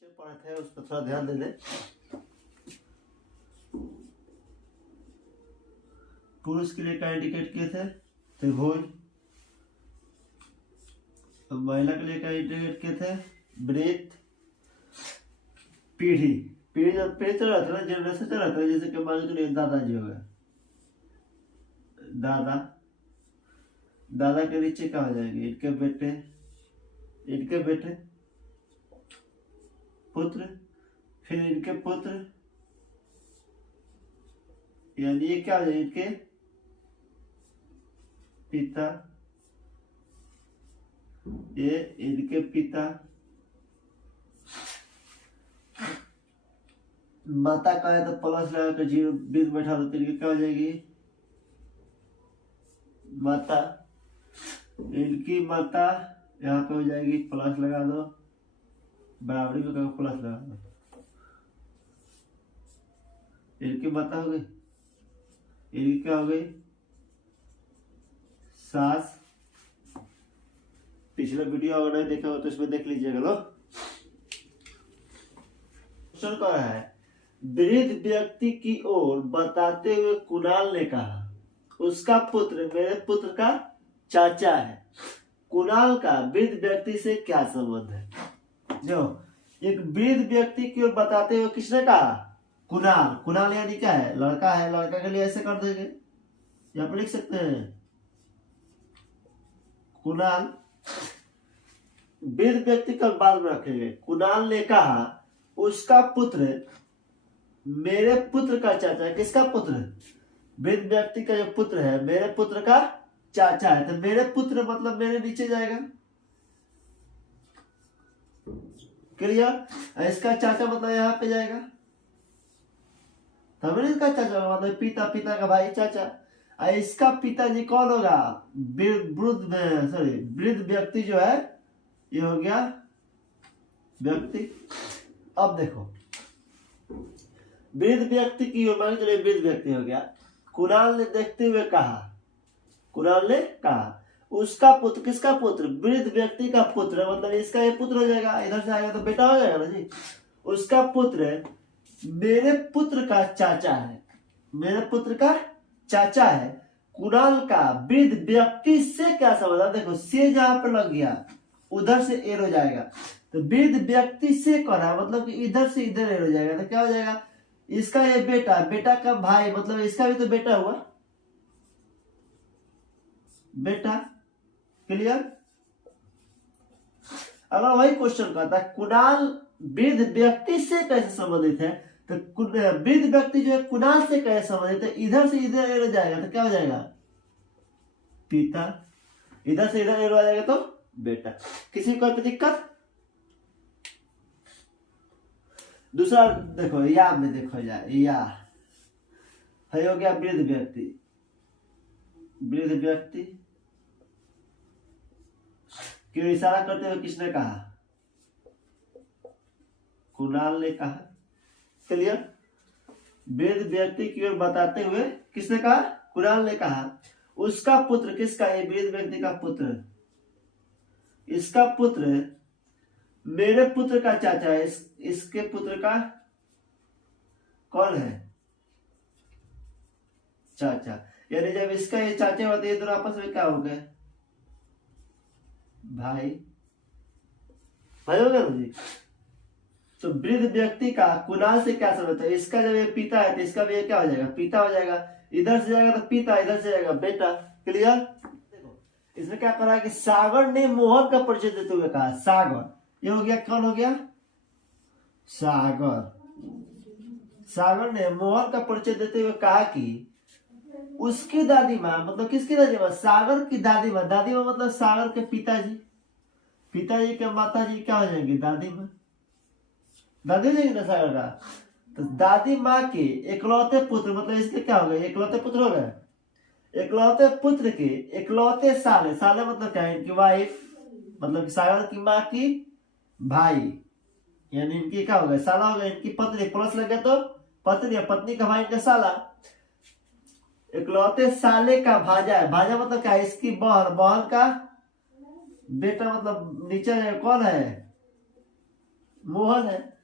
पीछे पार्ट है उस पर थोड़ा ध्यान दे दें। पुरुष के लिए क्या इंडिकेट किए थे? त्रिभुज। अब महिला के लिए क्या इंडिकेट किए थे? वृत्त। पीढ़ी। पीढ़ी जब पीढ़ी चल रहा था ना, जनरेशन चल रहा था, जैसे कि मान लीजिए दादाजी हो गए, दादा। दादा के नीचे क्या हो जाएंगे? इनके बेटे, इनके बेटे, पुत्र, फिर इनके पुत्र, यानी ये क्या हो जाएगा? इनके पिता, ये इनके पिता। माता का है तो प्लस लगा कर जीरो बीच बैठा दो, तो इनकी क्या हो जाएगी? माता। इनकी माता यहाँ पे हो जाएगी, प्लस लगा दो, बराबरी में प्लस लगा दो। इनकी माता हो गई, इनकी क्या हो गई? सास। पिछला वीडियो अगर नहीं देखा हो तो इसमें देख लीजिएगा। लो क्वेश्चन क्या है? वृद्ध व्यक्ति की ओर बताते हुए कुणाल ने कहा, उसका पुत्र मेरे पुत्र का चाचा है। कुणाल का वृद्ध व्यक्ति से क्या संबंध है? जो एक वृद्ध व्यक्ति की ओर बताते हुए किसने कहा? कुणाल। कुणाल यानी क्या है? लड़का है। लड़का के लिए ऐसे कर देंगे, यहाँ पर लिख सकते हैं कुणाल। वृद्ध व्यक्ति का बाद में रखेंगे। कुणाल ने कहा उसका पुत्र मेरे पुत्र का चाचा है। किसका पुत्र? वृद्ध व्यक्ति का जो पुत्र है मेरे पुत्र का चाचा है। तो मेरे पुत्र मतलब मेरे नीचे जाएगा, क्लियर? इसका चाचा मतलब यहाँ पे जाएगा, तब इसका चाचा मतलब पिता, पिता का भाई चाचा। इसका पिताजी कौन होगा? वृद्ध व्यक्ति जो है ये हो गया व्यक्ति। अब देखो वृद्ध व्यक्ति की मान चलिए वृद्ध व्यक्ति हो गया। कुणाल ने देखते हुए कहा, कुणाल ने कहा उसका पुत्र। किसका पुत्र? वृद्ध व्यक्ति का पुत्र, मतलब इसका ये पुत्र हो जाएगा, इधर से आएगा तो बेटा हो जाएगा ना जी। उसका पुत्र मेरे पुत्र का चाचा है, मेरे पुत्र का चाचा है। कुणाल का वृद्ध व्यक्ति से क्या संबंध? देखो से जहां पर लग गया उधर से एर हो जाएगा, तो वृद्ध व्यक्ति से करा मतलब कि इधर से इधर एर हो जाएगा, तो क्या हो जाएगा? इसका ये बेटा, बेटा का भाई, मतलब इसका भी तो बेटा हुआ, बेटा। क्लियर? अगर वही क्वेश्चन कहता है कुणाल वृद्ध व्यक्ति से कैसे संबंधित है, तो वृद्ध व्यक्ति जो है कुणाल से कैसे संबंधित है? इधर से इधर एर हो जाएगा, तो क्या हो जाएगा? पिता। इधर से इधर एर हो जाएगा तो बेटा। किसी को कोई दिक्कत? दूसरा देखो, या में देखो जाए, या है हो गया वृद्ध व्यक्ति। वृद्ध व्यक्ति क्यों इशारा करते हुए किसने कहा? कुणाल ने कहा। क्लियर? वृद्ध व्यक्ति की ओर बताते हुए किसने कहा? कुणाल ने कहा उसका पुत्र। किसका? ये वृद्ध व्यक्ति का पुत्र। इसका पुत्र मेरे पुत्र का चाचा है। इसके पुत्र का कौन है? चाचा। यानी जब इसका ये चाचा होते हैं तो आपस में क्या हो गए? भाई। भाई हो गया ना जी। तो वृद्ध व्यक्ति का कुणाल से क्या संबंध है? इसका जब ये पिता है तो इसका भी क्या हो जाएगा? पिता हो जाएगा। इधर से जाएगा तो पिता, इधर से जाएगा बेटा। क्लियर? देखो इसमें क्या करा कि सागर ने मोहन का परिचय देते हुए कहा, सागर। ये हो गया, कौन हो गया? सागर। सागर ने मोहन का परिचय देते हुए कहा कि उसकी दादी माँ, मतलब किसकी दादी माँ? सागर की दादी माँ। दादी माँ मतलब सागर के पिताजी। पिताजी के माता जी क्या हो जाएंगे? दादी माँ। दादी हो जाएंगे ना सागर का। तो दादी माँ के इकलौते पुत्र, मतलब इसके क्या हो गए? इकलौते पुत्र हो गए। इकलौते पुत्र के इकलौते साले। साले मतलब क्या है? इनकी वाइफ, मतलब सागर की माँ की भाई, यानी इनकी क्या हो गया? साला हो गया। इनकी पत्नी, प्लस लग गया तो पत्नी, पत्नी का भाई इनका साला। इकलौते साले का भाजा है। भाजा मतलब क्या है? इसकी बहन, बहन का बेटा, मतलब नीचे कौन है? मोहन है,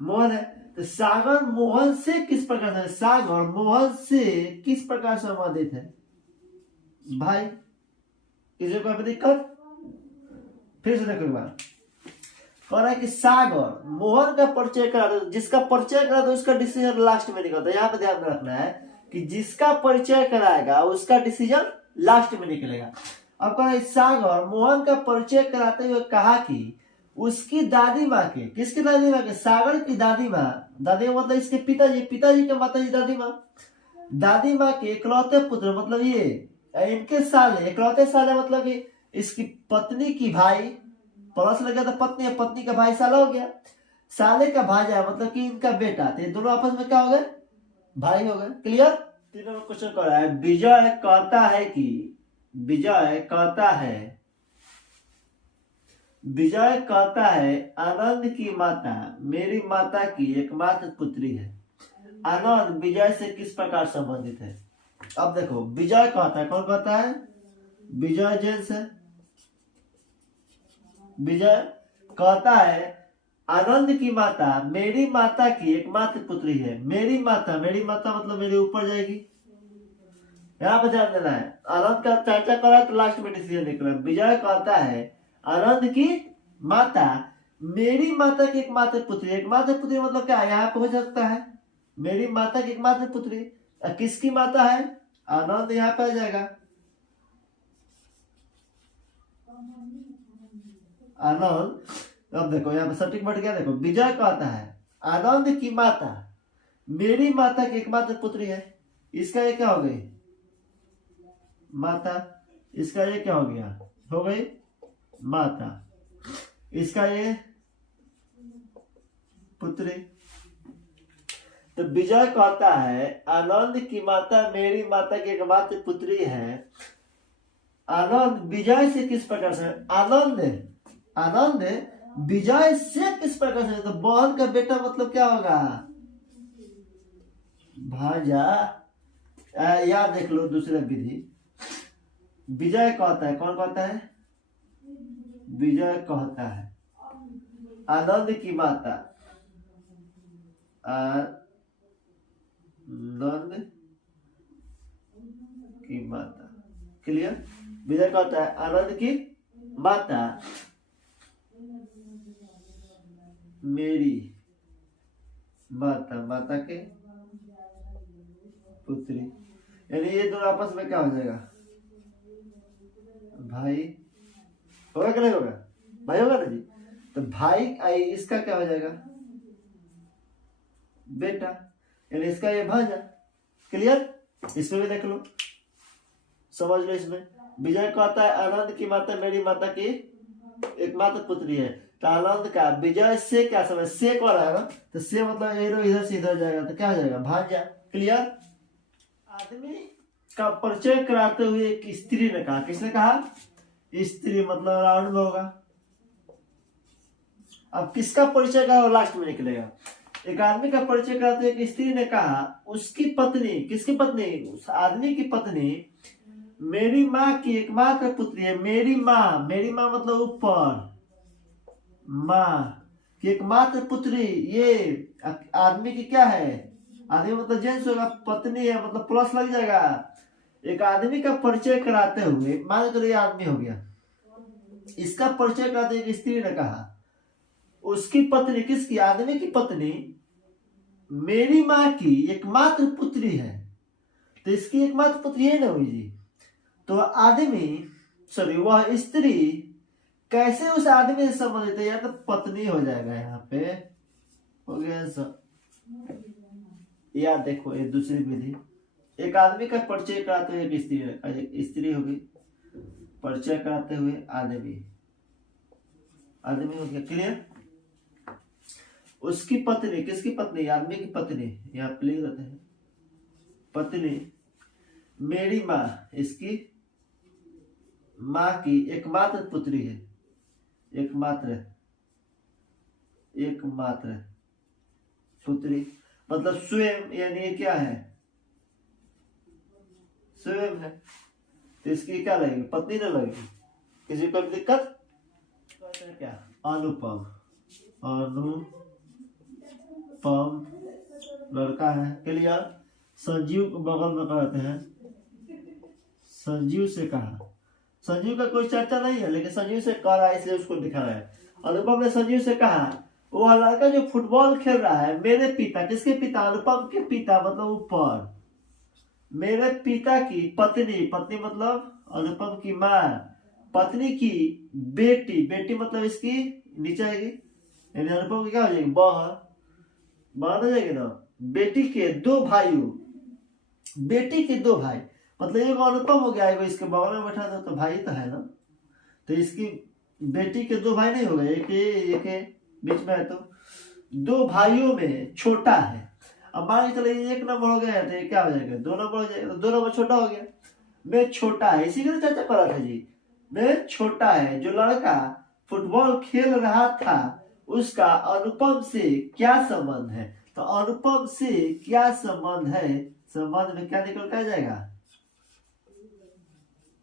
मोहन है। तो सागर मोहन से किस प्रकार से, सागर मोहन से किस प्रकार संबंधित है भाई? किसी को दिक्कत? फिर से देखो एक बार, कह रहा है कि सागर मोहन का परिचय करा दो, जिसका परिचय करा दो उसका डिसीजन लास्ट में निकलता है। यहाँ पे ध्यान रखना है कि जिसका परिचय कराएगा उसका डिसीजन लास्ट में निकलेगा। अब कह रहा है सागर मोहन का परिचय कराते हुए कहा कि उसकी दादी माँ के, किसकी दादी माँ के? सागर की दादी माँ। दादी माँ मतलब इसके पिताजी, पिताजी के माताजी दादी माँ। दादी माँ के इकलौते पुत्र मतलब ये इनके साले, इकलौते साले मतलब कि इसकी पत्नी की भाई, प्लस लग गया तो पत्नी है, पत्नी का भाई साला हो गया, साले का भाजा मतलब कि इनका बेटा। तो ये दोनों आपस में क्या हो गए? भाई हो गए। क्लियर? तीनों में क्वेश्चन कर रहा है। विजय कहता है कि, विजय कहता है, विजय कहता है आनंद की माता मेरी माता की एकमात्र पुत्री है। आनंद विजय से किस प्रकार संबंधित है? अब देखो, विजय कहता है, कौन कहता है? विजय जेम्स है। विजय कहता है आनंद की माता मेरी माता की एकमात्र पुत्री है। मेरी माता, मेरी माता मतलब मेरे ऊपर जाएगी। यहाँ पर ध्यान देना है, आनंद का चर्चा करा तो लास्ट में डिसीजन निकला। विजय कहता है आनंद की माता मेरी माता की एकमात्र पुत्री। एकमात्र पुत्री मतलब क्या है? यहाँ पे हो सकता है मेरी माता की एकमात्र पुत्री। किसकी माता है? आनंद, यहाँ पे आ जाएगा आनंद। अब देखो यहाँ पे सटीक बढ़ गया। देखो, विजय कहता है आनंद की माता मेरी माता की एकमात्र पुत्री है। इसका ये क्या हो गई? माता। इसका ये क्या हो गया? हो गई माता। इसका ये पुत्री। तो विजय कहता है आनंद की माता मेरी माता की एकमात्र पुत्री है। आनंद विजय से किस प्रकार से, आनंद, आनंद विजय से किस प्रकार से? तो बहन का बेटा मतलब क्या होगा? भांजा। याद देख लो दूसरा विधि। विजय कहता है, कौन कहता है? विजय कहता है आनंद की माता, आनंद की माता। क्लियर? विजय कहता है आनंद की माता मेरी माता, माता के पुत्री। यानी ये दोनों आपस में क्या हो जाएगा? भाई होगा कि नहीं होगा? भाई होगा ना जी। तो भाई आई, इसका क्या हो जाएगा? बेटा। यानी इसका ये भांजा। क्लियर? इसमें भी देख लो, समझ लो। इसमें विजय कहता है आनंद की माता मेरी माता की एकमात्र पुत्री है। तो आनंद का विजय से क्या समझ, से कौन आएगा? तो से मतलब एरो इधर से इधर जाएगा तो क्या हो जाएगा? भांजा। क्लियर? आदमी का परिचय कराते हुए एक स्त्री ने कहा, किसने कहा? स्त्री मतलब राउंड में होगा। अब किसका परिचय का वो लास्ट में निकलेगा। एक आदमी का परिचय कराते हुए एक स्त्री ने कहा उसकी पत्नी, किसकी पत्नी? उस आदमी की पत्नी मेरी माँ की एकमात्र पुत्री है। मेरी माँ, मेरी माँ मतलब ऊपर, माँ की एकमात्र पुत्री। ये आदमी की क्या है? आदमी मतलब जेंट्स होगा, पत्नी है मतलब प्लस लग जाएगा। एक आदमी का परिचय कराते हुए, मान लो ये आदमी हो गया, इसका परिचय कराते हुए एक स्त्री ने कहा उसकी पत्नी, किसकी? आदमी की पत्नी मेरी माँ की एकमात्र पुत्री है। तो इसकी एकमात्र पुत्री है ना हुई जी। तो आदमी, सॉरी वह स्त्री कैसे उस आदमी से संबंधित है? या तो पत्नी हो जाएगा, यहाँ पे हो गया सब। याद देखो, ये दूसरी विधि। एक आदमी का परिचय कराते हुए एक स्त्री, स्त्री होगी, परिचय कराते हुए आदमी, आदमी हो गया। क्लियर? उसकी पत्नी, किसकी पत्नी? आदमी की पत्नी, यहाँ पे लिख देते हैं पत्नी मेरी माँ, इसकी माँ की एकमात्र पुत्री है। एकमात्र, एकमात्र पुत्री मतलब स्वयं, यानी ये क्या है? स्वयं है। तो इसकी क्या लगेगी? पत्नी न लगेगी। किसी को दिक्कत? क्या? अनुपम। अनुपम लड़का है। क्लियर। संजीव को बगल में कहते हैं, संजीव से कहा, संजीव का कोई चर्चा नहीं है लेकिन संजीव से कह रहा है इसलिए उसको दिखा रहा है। अनुपम ने संजीव से कहा वो लड़का जो फुटबॉल खेल रहा है मेरे पिता, किसके पिता? अनुपम के पिता मतलब ऊपर, मेरे पिता की पत्नी, पत्नी मतलब अनुपम की माँ, पत्नी की बेटी, बेटी मतलब इसकी नीचे आएगी, यानी अनुपम की क्या हो जाएगी? बहन हो जाएगी ना। बेटी के दो भाइयों, बेटी के दो भाई मतलब एक अनुपम हो गया, इसके बगल में बैठा था तो भाई तो है ना, तो इसकी बेटी के दो भाई नहीं हो गए, एक बीच में है, तो दो भाइयों में छोटा है। अब मान के चले 1 नंबर हो गया तो ये क्या हो जाएगा? 2 नंबर हो जाएगा, तो 2 नंबर छोटा हो गया। मैं छोटा है, इसी के चर्चा कर रहा था जी। मैं छोटा है, जो लड़का फुटबॉल खेल रहा था उसका अनुपम से क्या संबंध है? तो अनुपम से क्या संबंध है, संबंध में क्या निकल कर जाएगा?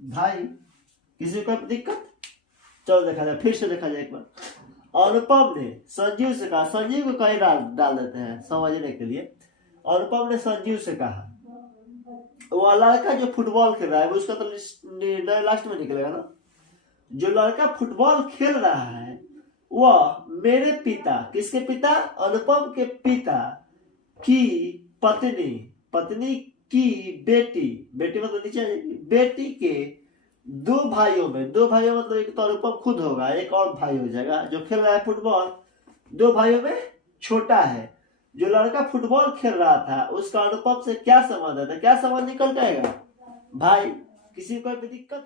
भाई। किसी को दिक्कत? चलो देखा जाए, फिर से देखा जाए एक बार। अनुपम ने संजीव से कहा, संजीव को कहीं डाल देते हैं समझने के लिए। अनुपम ने संजीव से कहा वो लड़का जो फुटबॉल खेल रहा है उसका तो निर्णय लास्ट में निकलेगा ना। जो लड़का फुटबॉल खेल रहा है वह मेरे पिता, किसके पिता? अनुपम के पिता की पत्नी, पत्नी की बेटी, बेटी मतलब नीचे आ जाएगी, बेटी के दो भाइयों में, दो भाइयों मतलब एक तो अनुपम खुद होगा, एक और भाई हो जाएगा जो खेल रहा है फुटबॉल, दो भाइयों में छोटा है। जो लड़का फुटबॉल खेल रहा था उसका अनुपम से क्या संबंध है? क्या संबंध निकल जाएगा? भाई। किसी को भी दिक्कत?